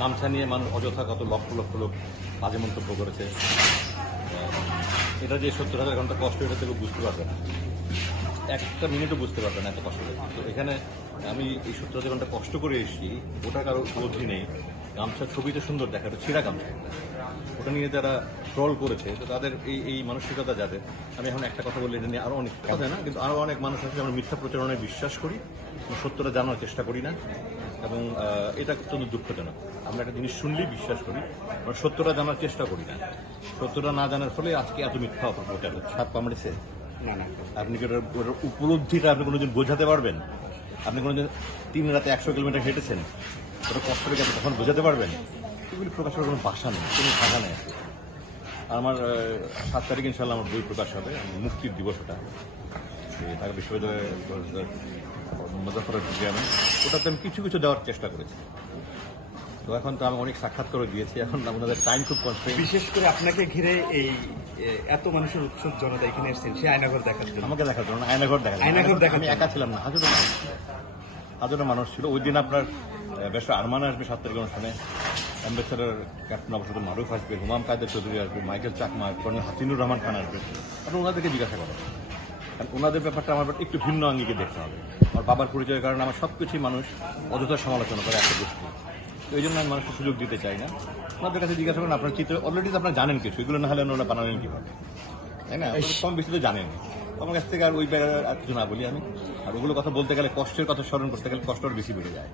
গামছা নিয়ে মানুষ অযথা কত লক্ষ লক্ষ লোক বাজে মন্তব্য করেছে। এটা যে সত্তর হাজার ঘণ্টা কষ্ট এটা থেকে বুঝতে পারবে না। একটা মিনিটও বুঝতে পারবে না এত কষ্ট তো এখানে আমি এই সত্তর হাজার ঘণ্টা কষ্ট করে এসেছি, ওটা কারও উপলব্ধি নেই। গামছার ছবিতে সুন্দর দেখা এটা ছিঁড়া গামছা। ওটা নিয়ে যারা ট্রল করেছে, তো তাদের এই এই মানসিকতা যাদের আমি এখন একটা কথা বলি, এটা নিয়ে আরও অনেক কথা না, কিন্তু আরও অনেক মানুষ আছে, আমরা মিথ্যা প্রচারণায় বিশ্বাস করি সত্যটা জানার চেষ্টা করি না। এবং এটা অত্যন্ত দুঃখজনক। আমরা একটা জিনিস শুনলেই বিশ্বাস করি আমরা সত্যটা জানার চেষ্টা করি না। সত্যটা না জানার ফলে আজকে এত মিথ্যা অপপ্রচার হচ্ছে। হাত পামারিছে না না। আপনি কি ওটার উপলব্ধিটা আপনি কোনোদিন বোঝাতে পারবেন? আপনি কোনোদিন তিন রাতে একশো কিলোমিটার হেঁটেছেন ওটা কষ্ট করে আপনি তখন বোঝাতে পারবেন? এগুলি প্রকাশ করার কোনো ভাষা নেই কোনো ভাষা নেই। আর আমার সাত তারিখ ইনশাল্লাহ আমার বই প্রকাশ হবে মুক্তির দিবস ওটা। ঢাকা বিশ্ববিদ্যালয়ের মুজাফর গ্রামে ওটাতে আমি কিছু কিছু দেওয়ার চেষ্টা করেছি। তো এখন তো আমি অনেক সাক্ষাৎ করে দিয়েছি এখন আপনাদের টাইম খুব কনস্ট্রেন্ট বিশেষ করে আপনাকে ঘিরে এই এত মানুষের উৎসব জনতা এখানে এসেছেন সেই আয়নাঘর দেখার জন্য। আমাকে দেখার জন্য আয়নাঘর দেখা আয়নাঘর দেখার আমি একা ছিলাম না হাজারো মানুষ হাজারো মানুষ ছিল। ওই দিন আপনার বেশ আরমান আসবে সাত তারিখ অনুষ্ঠানে। অ্যাম্বাসেডার ক্যাপ্টেন অবসর মারুফ আসবে হুমাম কাদের চৌধুরী আসবে মাইকেল চাকমা কর্নেল হাসিনুর রহমান খান আসবে। আপনি ওনাদেরকে জিজ্ঞাসা করেন। কারণ ওনাদের ব্যাপারটা আমার একটু ভিন্ন আঙ্গিকে দেখতে হবে। আমার বাবার পরিচয়ের কারণে আমার সব কিছুই মানুষ অযথা সমালোচনা করে একটা গোষ্ঠী তো এই জন্য আমি মানুষকে সুযোগ দিতে চাই না। ওনাদের কাছে জিজ্ঞাসা করেন আপনার চিত্র অলরেডি তো আপনারা জানেন কিছু। এগুলো না হলে ওনারা বানালেন কীভাবে? তাই না? কম বেশি তো জানেন আমার কাছ থেকে আর ওই ব্যাপারে আর কিছু না বলি আমি। আর ওগুলো কথা বলতে গেলে কষ্টের কথা স্মরণ করতে গেলে কষ্ট আরও বেশি বেড়ে যায়।